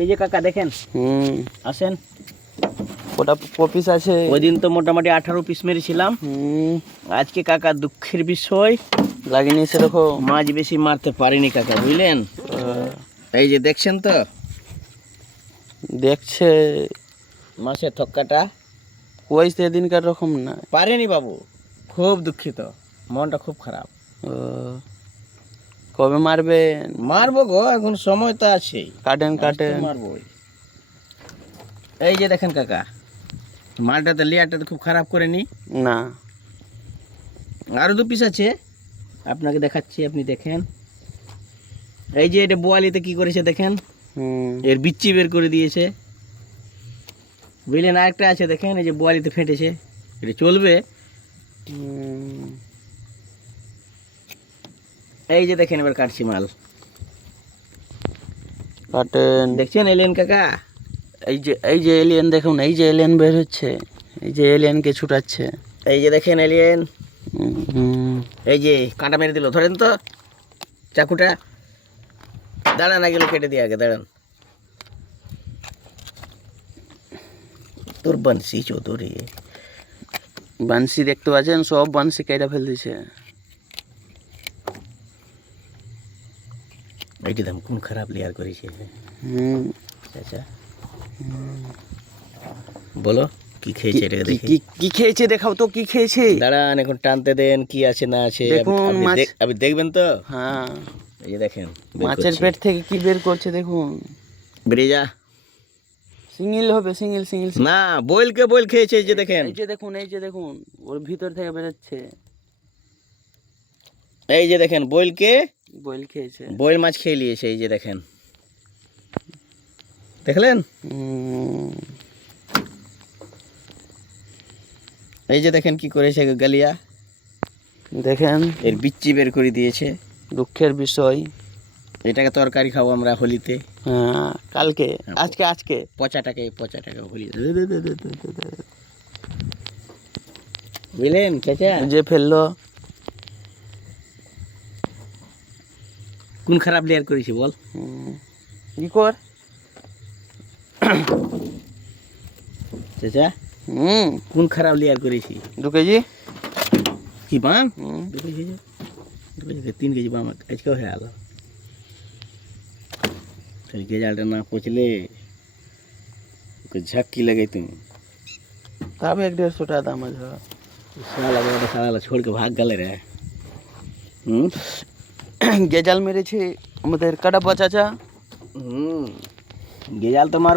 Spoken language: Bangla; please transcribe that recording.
এই যে কাকা দেখেন, আসেন। ওটা পিস আছে? ওই দিন তো মোটামুটি 18 পিস মেরেছিলাম। আজকে কাকা দুঃখের বিষয় লাগেনি সেরকম মাছ বেশি মারতে পারিনি কাকা, বুঝলেন। এই যে দেখছেন তো, দেখছে মাছের থক্কাটা ওই সেদিনকার রকম না, পারেনি বাবু, খুব দুঃখিত, মনটা খুব খারাপ। কবে মারবেন? মারবো গো, এখন সময় তো আছে, কাটেন মারবো। এই যে দেখেন কাকা, মালটা তো লেয়ারটা তো খুব খারাপ করেনি না। আরো 2 পিস আছে, আপনাকে দেখাচ্ছি, আপনি দেখেন। এই যে এটা বোয়ালিতে কি করেছে দেখেন, এর বিচ্ছি বের করে দিয়েছে, বুঝলেন। আরেকটা আছে দেখেন, এই যে বোয়ালিতে ফেটেছে, এটা চলবে। এই যে দেখেন, এবার কাটছি মাল, কাটেন। দেখছেন এলিয়েন কাকা, এই যে এলিয়েন দেখুন, এই যে এলিয়েন বের হচ্ছে, এই যে এলিয়েনকে ছুটাচ্ছে, এই যে দেখেন এলিয়েন। এই যে কাঁটা মেরে দিল, ধরেন তো চাকুটা, দাঁড়ান, গেল কেটে দিয়ে আগে দাঁড়ান। তোর বানসি চৌধুরী, বানসি দেখতে পাচ্ছেন, সব বানসি কেটে ফেল দিছে। এইটি দাম কোন খারাপ লেয়ার করেছে। আচ্ছা বলো কি খেয়েছে, এটাকে দেখি কি খেয়েছে, দেখাও তো কি খেয়েছে। দাঁড়ান, এখন টানতে দেন, কি আছে না আছে আপনি দেখবেন তো। হ্যাঁ, এই যে দেখেন, মাছের পেট থেকে কি বের করছে দেখুন। বেরিয়ে যা, সিঙ্গেল হবে, সিঙ্গেল না, বয়েল খেয়েছে। এই যে দেখেন, এই যে দেখুন ওর ভিতর থেকে বেরোচ্ছে। এই যে দেখেন, বয়েল খেয়েছে, বয়েল মাছ খেয়ে নিয়েছে। এই যে দেখেন, দেখলেন। এই যে দেখেন কি করেছে গালিয়া, দেখেন এর বিচ্ছি বের করে দিয়েছে। দুঃখের বিষয়। এটাকে তরকারি খাবো আমরা হোলিতে। হ্যাঁ, কালকে, আজকে পচা টাকা হোলি, বুঝলেন কেচা যে ফেললো। কোন খারাপ লেয়ার করেছি বল, কি কর চাচা, কোন খারাপ লেয়ার করেছি। 2 কেজি কি বাম, 2 কেজি, 3 কেজি বাম আজকেও হয়ে গেল। গেজালটা না পচলে ঝাক্কি লাগাই তুমি, तब 150 টাকা দাম আছে। সালা छोड़ के भाग गले रे। গেজাল মেরেছে আমাদের কাটাপা চাচা। গেজাল তো মার